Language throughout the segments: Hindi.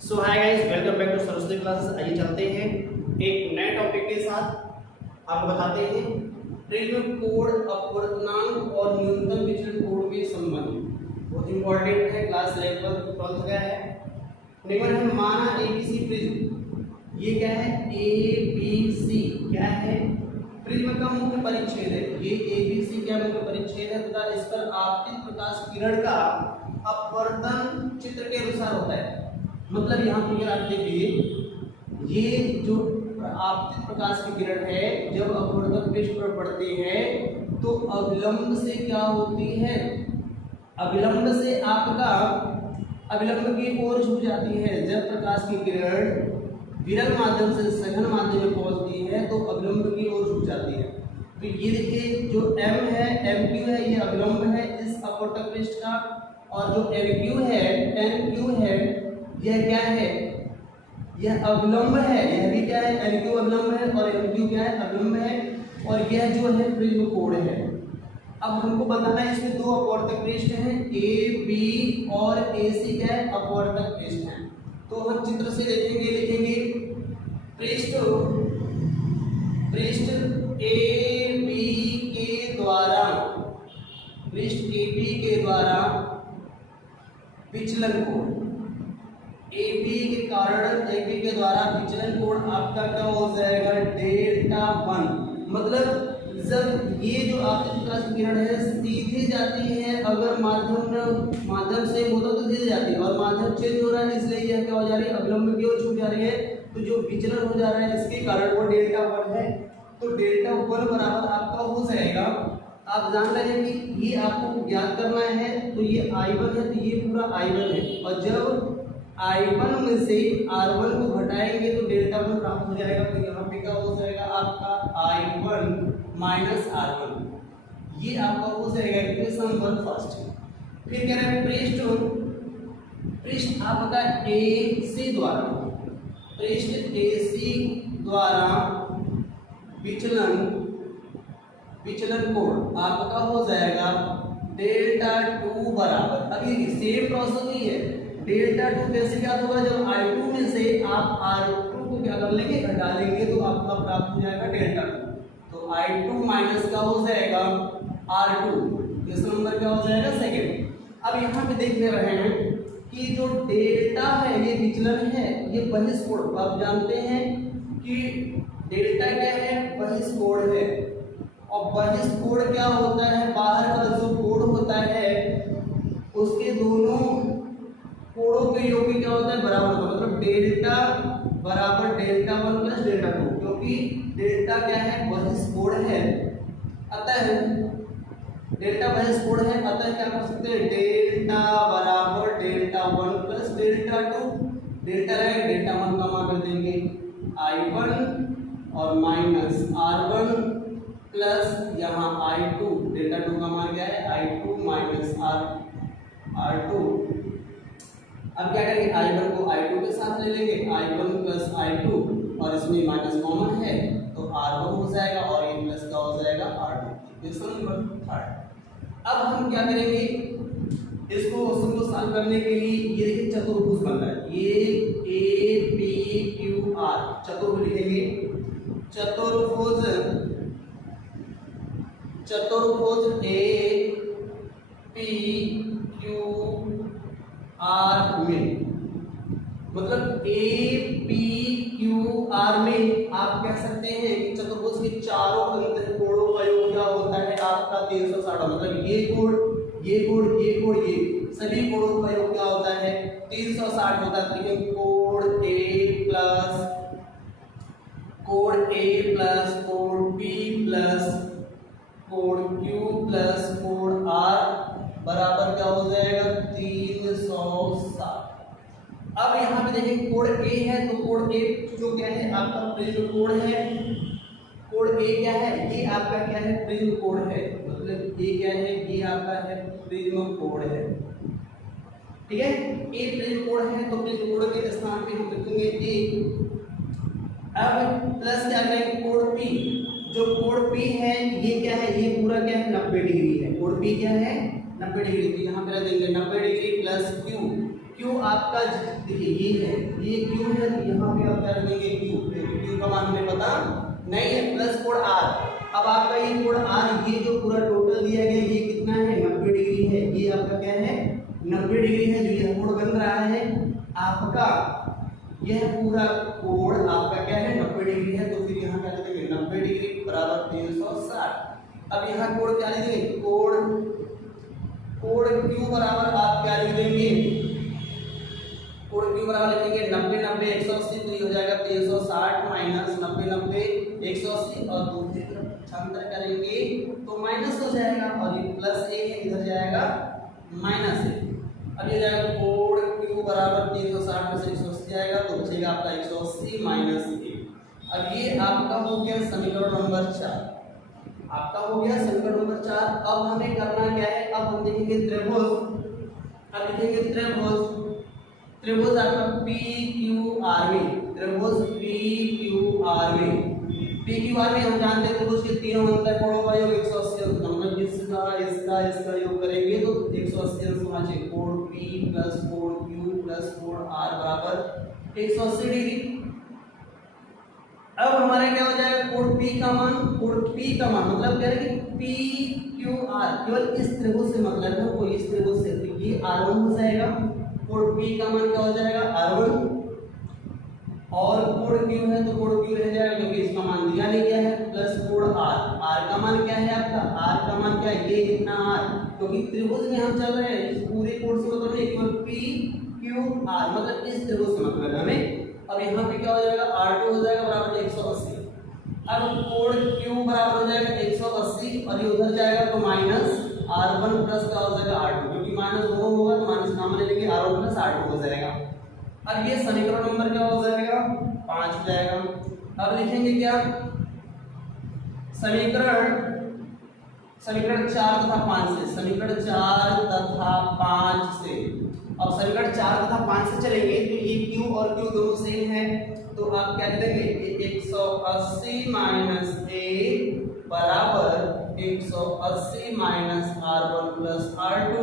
So hi guys, welcome back to Saraswati classes. आइए चलते हैं एक नए टॉपिक के साथ। आपको बताते हैं प्रिज्म कोण, अपवर्तनांक और न्यूनतम विचलन कोण के संबंध। बहुत इंपॉर्टेंट है, क्लास 11 12 का है। निम्न है माना एबीसी प्रिज्म। ये क्या है? एबीसी क्या है? प्रिज्म का मुख्य परिच्छेद है। ये एबीसी क्या मुख्य परिच्छेद है तथा इस पर आपतित प्रकाश किरण का अपवर्तन चित्र के अनुसार होता है। मतलब यहाँ पर आप देखिए, ये जो आपतित प्रकाश की किरण है जब अपवर्तक पृष्ठ पर पड़ती है तो अविलंब से क्या होती है? अविलंब से आपका अविलंब की ओर झुक जाती है। जब प्रकाश की किरण विरल माध्यम से सघन माध्यम में पहुंचती है तो अविलंब की ओर झुक जाती है। तो ये देखिए, जो m है, mq है, ये अविलंब है इस अपवर्तक पृष्ठ का, और जो nq है, nq है, यह क्या है? यह अवलंब है। यह भी क्या है? nq अवलंब है और mq क्या है? अवलंब है। और यह जो है प्रिज्म कोण है। अब हमको बताना है, इसमें दो अपवर्तक पृष्ठ हैं, ए बी और ए सी क्या है? अपवर्तक पृष्ठ हैं। तो हम चित्र से देखेंगे, लिखेंगे पृष्ठ ए बी के द्वारा, पृष्ठ ए बी के द्वारा विचलन कोण, AB के कारण AB के द्वारा विचलन कोण आपका क्या हो जाएगा? डेल्टा 1। मतलब जब ये जो आपतित प्रकाश किरण है सीधे जाती है, अगर माध्यम से होता तो सीधे जाती है, और माध्यम चेंज हो रहा है इसलिए यह क्या हो जा रही है? अवलंब की ओर छूट जा रही है। तो जो विचलन हो जा रहा है इसके कारण वो डेल्टा 1 है। तो डेल्टा 1 बराबर आपका हो जाएगा, आप जान रहे हैं कि ये आपको ज्ञात करना है। तो ये I1 है, तो ये पूरा I1 है, और जब I1 में से R1 को घटाएंगे तो डेल्टा 1 प्राप्त हो जाएगा। तो यहाँ पे क्या हो जाएगा आपका? I1 minus R1। ये आपका हो जाएगा इक्वेशन नंबर फर्स्ट। फिर कह रहे हैं पृष्ठ आपका AC द्वारा, पृष्ठ AC द्वारा विचलन कोण आपका हो जाएगा डेल्टा 2 बराबर। अब ये सेम प्रोसेस ही है। डेल्टा 2 कैसे क्या होगा? जब I2 में से आप R2 को क्या कर लेंगे? घटा लेंगे, तो आपका प्राप्त हो जाएगा डेल्टा 2। तो I2 माइनस का हो जाएगा R2। इस नंबर क्या हो जाएगा? सेकंड। अब यहाँ पे देख ले रहे हैं कि जो डेल्टा है ये विचलन है, ये बहिष्कोण। आप जानते हैं कि डेल्टा क्या है? बहिष्कोण है। और बहिष्कोण क्या होता है? बाहर का जो कोण होता है उसके दोनों कोणों के योग क्या होता है? बराबर होता है। मतलब डेल्टा बराबर डेल्टा 1 प्लस डेल्टा 2, क्योंकि डेल्टा क्या है? बहिष्कोण है। अतः डेल्टा बहिष्कोण है, अतः क्या कर सकते हैं? डेल्टा बराबर डेल्टा 1 प्लस डेल्टा 2। डेल्टा रहेगा, डेल्टा 1 का मान कर देंगे I1 और माइनस R1 प्लस यहाँ I2, डेल्टा 2 का मान क्या है? I2 minus R2। अब क्या करेंगे? I1 को I2 के साथ ले लेंगे, I1 प्लस I2, और इसमें माइनस कॉमन है तो R1 हो जाएगा, और ये प्लस का हो जाएगा R2। Equation number third. अब हम क्या करेंगे? इसको क्वेश्चन को सॉल्व करने के लिए ये देखिए चतुर्भुज बन रहा है, ये APQR चतुर्भुज लिखेंगे। चतुर्भुज APQR में, मतलब APQR में आप कह सकते हैं कि चतुर्भुज के चारों अंत कोणों का योग क्या होता है? आपका 360। मतलब ये कोण, ये कोण, ये कोण, ये सभी कोणों का योग क्या होता है? 360 होता है। लेकिन कोण A प्लस कोण B प्लस कोण Q प्लस कोण R बराबर क्या हो जाएगा? 360। अब यहाँ पे देखिए कोण A है, तो कोण A जो क्या है? आपका प्रिज्म कोण है। कोण A क्या है? ये आपका क्या है? प्रिज्म कोण है। मतलब ये क्या है? ये आपका है प्रिज्म कोण है। ठीक है, A प्रिज्म कोण है, तो प्रिज्म कोण के स्थान पे हम लिखेंगे A। अब प्लस क्या करेंगे? कोण P, जो कोण P है ये क्या है? ये पूरा क्या है? 90 डिग्री है। कोण P क्या है? 90 डिग्री। तो यहाँ पे रख देंगे 90 डिग्री प्लस Q क्यू आपका देखिए ये है, ये क्यू है, यहाँ पे आप क्या रखेंगे क्यू, क्यू का मान हमें पता नहीं है, प्लस कोण आर। अब आपका ये कोण आर, ये जो पूरा टोटल दिया गया ये कितना है 90 डिग्री है, ये आपका क्या है 90 डिग्री है। जो यह कोण बन रहा है आपका, यह पूरा कोण आपका क्या है 90 डिग्री है। तो फिर यहाँ क्या लिखेंगे 90 डिग्री बराबर 360। अब यहाँ कोण क्या लिखेंगे, कोण क्यू बराबर आप क्या लिख देंगे, कोण क्यू बराबर लिखेंगे 90 90 180, तो ये हो जाएगा 360 माइनस 90 90 180, और दूसरी तरफ अंतर करेंगे तो माइनस हो जाएगा, और ये प्लस ए है इधर जाएगा माइनस ए। अब ये जाएगा कोण क्यू बराबर 360 में से 180 जाएगा, तो बचेगा आपका 180 माइनस ए। अब ये आपका हो गया समीकरण नंबर 4, आपका हो गया समीकरण नंबर 4। अब हमें करना क्या है, अब हम देखेंगे त्रिभुज। अब लिखेंगे त्रिभुज, त्रिभुज आपका पी क्यू आर में, त्रिभुज पी क्यू आर में, पी क्यू आर में हम जानते हैं त्रिभुज के तीनों अंतर कोणों का योग 180 अंश, मतलब इसका इसका इसका योग करेंगे तो 180 अंश होना चाहिए। कोण पी प्लस कोण क्यू प्लस कोण आर बराबर 180 डिग्री। अब हमारा क्या हो जाएगा, कोण पी का मान, कोण पी का मान मतलब क्या है कि पी क्यू आर केवल इस त्रिभुज से मतलब है, कोई इस त्रिभुज से, तो ये r1 हो जाएगा। कोण पी का मान क्या हो जाएगा r1, और कोण क्यू है तो कोण क्यू रह जाएगा क्योंकि इसका मान दिया नहीं गया है, प्लस कोण आर, आर का मान क्या है आपका, आर का मान क्या है, ये कितना आर, क्योंकि त्रिभुज में हम चल रहे हैं, इस पूरे कोण से मतलब नहीं, केवल पी क्यू आर मतलब इस त्रिभुज से मतलब है हमें। अब यहाँ पे क्या हो जाएगा, r2 हो जाएगा बराबर 180। अब कोण क्यू बराबर हो जाएगा 180, और ये उधर जाएगा तो माइनस r1 प्लस क्या हो जाएगा r2, क्योंकि माइनस दोनों होगा तो माइनस कॉमन ले लेंगे, r1 प्लस r2 हो जाएगा। अब ये समीकरण नंबर क्या हो जाएगा 5 हो जाएगा। अब लिखेंगे क्या, समीकरण 4 तथा 5 से, समीकरण 4 तथा 5 से। अब समीकरण 4 तथा 5 से चलेंगे तो ये q और q दोनों सेम है, तो आप क्या लिखेंगे 180 माइनस a बराबर 180 माइनस r1 प्लस r2।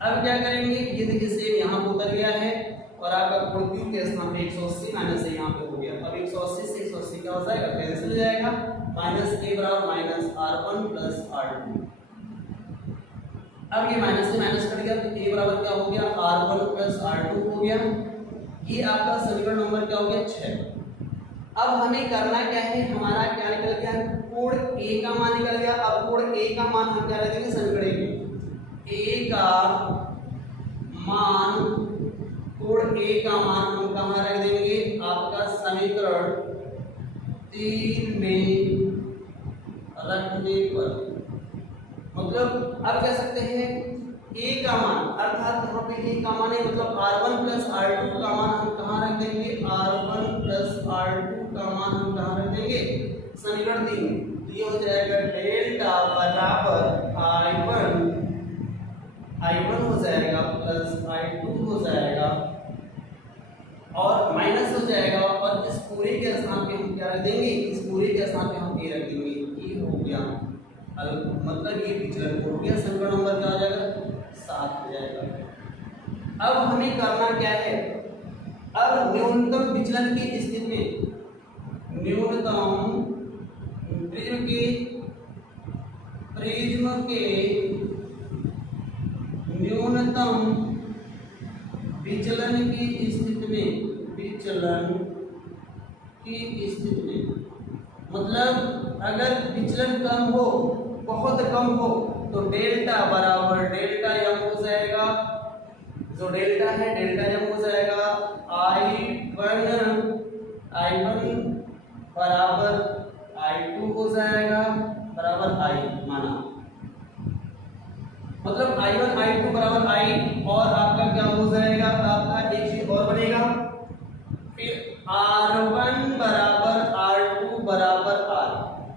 अब क्या करेंगे, ये देखिए सेम यहाँ पर उतर गया है, और आपका कोण क्यू के स्थान पे 180 माइनस ए यहाँ पे हो गया। अब 180 से 180 क्या हो जाएगा, कैंसिल हो जाएगा, माइनस ए बराबर माइनस r1 प्लस r2। अब ये माइनस से माइनस कट गया तो ए बराबर क्या हो गया r1 प्लस r2 हो गया। ये आपका समीकरण नंबर क्या हो गया 6। अब हमें करना क्या है, हमारा क्या निकल गया, कोण ए का मान निकल गया। अब कोण ए का मान हम क्या रखेंगे समीकरण में, ए का मान, कोण ए का मान हम कहाँ रख देंगे, आपका समीकरण 3 में रखने पर, मतलब आप कह सकते हैं a का मान, अर्थात यहाँ पे a का मान है मतलब r1 प्लस r2 का मान हम कहाँ रख देंगे, r1 प्लस r2 का मान हम कहाँ रख देंगे समीकरण 3 में। तो ये हो जाएगा डेल्टा बराबर i1 हो जाएगा प्लस i2 हो जाएगा और माइनस हो जाएगा, और इस पूरे के स्थान पे हम क्या रख देंगे, इस पूरे के स्थान पे हम a रख देंगे। ये हो गया मतलब ये विचलन हो गया, समीकरण नंबर क्या हो जाएगा 7 हो जाएगा। अब हमें करना क्या है, अब न्यूनतम विचलन की स्थिति में, न्यूनतम प्रिज्म के न्यूनतम विचलन की स्थिति में, मतलब अगर विचलन कम हो, बहुत कम हो, तो डेल्टा बराबर डेल्टा एम हो जाएगा, जो डेल्टा है डेल्टा एम हो जाएगा, I1 बराबर I2 हो जाएगा बराबर I माना, मतलब I1 I2 बराबर I, और आपका क्या हो जाएगा, आपका एक चीज और बनेगा, फिर R1 बराबर R2 बराबर R,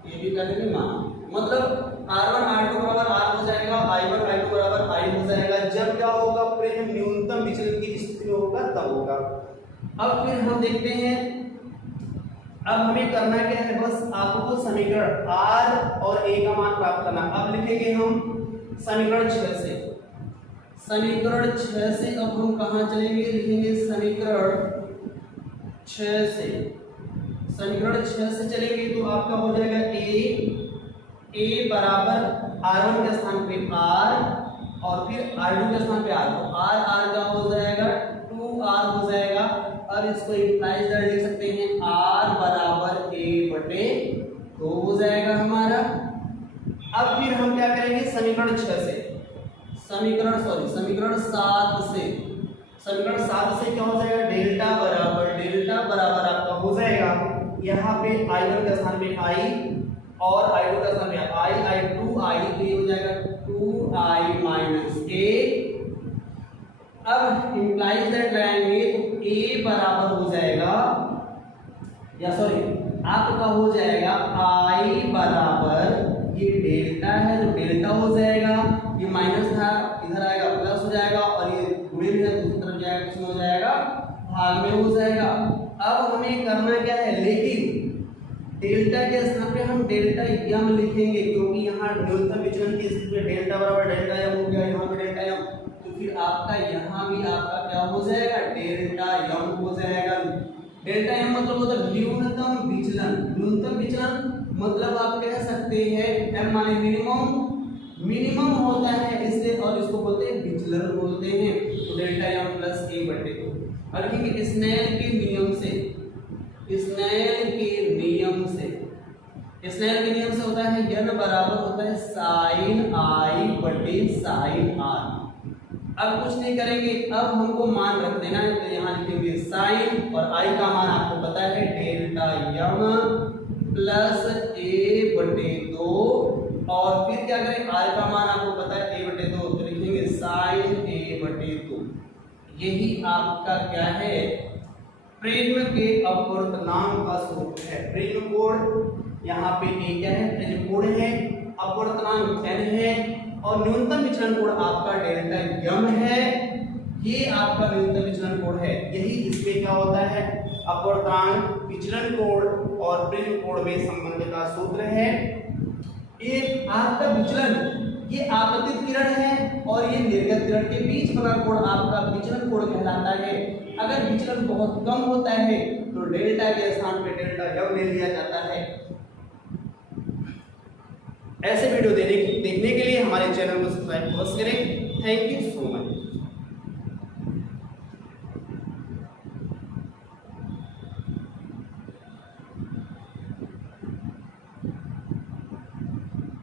ये भी करेंगे माना, मतलब R1 R2 बराबर R हो जाएगा, I1 I2 बराबर I हो जाएगा। जब क्या होगा, प्रिज्म न्यूनतम विचलन की स्थिति में होगा तब होगा। अब फिर हम देखते हैं, अब हमें करना क्या है, बस आपको समीकरण R और A का मान प्राप्त करना। अब लिखेंगे हम समीकरण 6 से, समीकरण 6 से अब हम कहाँ चलेंगे, लिखेंगे समीकरण 6 से। समीकरण 6 से चलेंगे तो आपका हो जाएगा ए बराबर R1 के स्थान पे R और फिर R2 के स्थान पे R, तो R का हो जाएगा 2R हो जाएगा। अब इसको इम्प्लाइज दैट लिख सकते हैं R बराबर A बटे 2 हो जाएगा हमारा। अब फिर हम क्या करेंगे समीकरण 6 से, समीकरण 7 से, समीकरण 7 से क्या हो जाएगा, डेल्टा बराबर आपका हो जाएगा यहाँ पे I1 का स्थान पे I और I2 का स्थान पे I 2I, तो ये हो जाएगा 2I माइनस A। अब इम्प्लाइज दैट लगाएंगे तो A बराबर हो जाएगा, या सॉरी आपका हो जाएगा I बराबर ये डेल्टा है तो डेल्टा हो जाएगा, ये माइनस था इधर आएगा प्लस हो जाएगा और ये गुणे भी है दूसरी तरफ जाएगा किसमें हो जाएगा, भाग में हो जाएगा। अब हमें करना क्या है, लेकिन डेल्टा के स्थान पे हम डेल्टा यम लिखेंगे क्योंकि यहाँ न्यूनतम विचलन की स्थिति में डेल्टा बराबर डेल्टा यम हो गया, यहाँ पे डेल्टा यम, तो फिर आपका यहाँ भी आपका क्या हो जाएगा, डेल्टा यम हो जाएगा। डेल्टा यम मतलब होता है न्यूनतम विचलन, न्यूनतम विचलन मतलब आप कह सकते हैं एम माने मिनिमम होता है इसलिए, और इसको बोलते हैं विचलन बोलते हैं। तो डेल्टा यम प्लस ए बटे 2। और देखिए स्नेल के नियम से, स्नेल के नियम से होता है n बराबर होता है साइन आई बटे साइन आर। अब कुछ नहीं करेंगे, अब हमको मान रख देना है तो यहाँ लिखेंगे साइन और आई का मान आपको पता है डेल्टा यम प्लस ए बटे 2 और फिर क्या करें आर का मान आपको पता है ए बटे 2 तो लिखेंगे साइन ए बटे 2। यही आपका क्या है, प्रिज्म के अपवर्तनांक का सूत्र है। प्रिज्म कोण यहाँ पे ए क्या है, प्रिज्म कोण है, अपवर्तनांक n है और न्यूनतम विचलन कोण आपका डेल्टा यम है। ये आपका न्यूनतम विचलन कोण है, यही इसमें क्या होता है, अपवर्तनांक विचलन कोण और प्रिज्म कोण में संबंध का सूत्र है। एक आपका विचलन ये आपतित किरण है और ये निर्गत किरण के बीच बना कोण आपका विचलन कोण कहलाता है। अगर विचलन बहुत कम होता है तो डेल्टा के स्थान पे डेल्टा यम ले लिया जाता है। ऐसे वीडियो देखने के लिए हमारे चैनल को सब्सक्राइब करें। Thank you so much.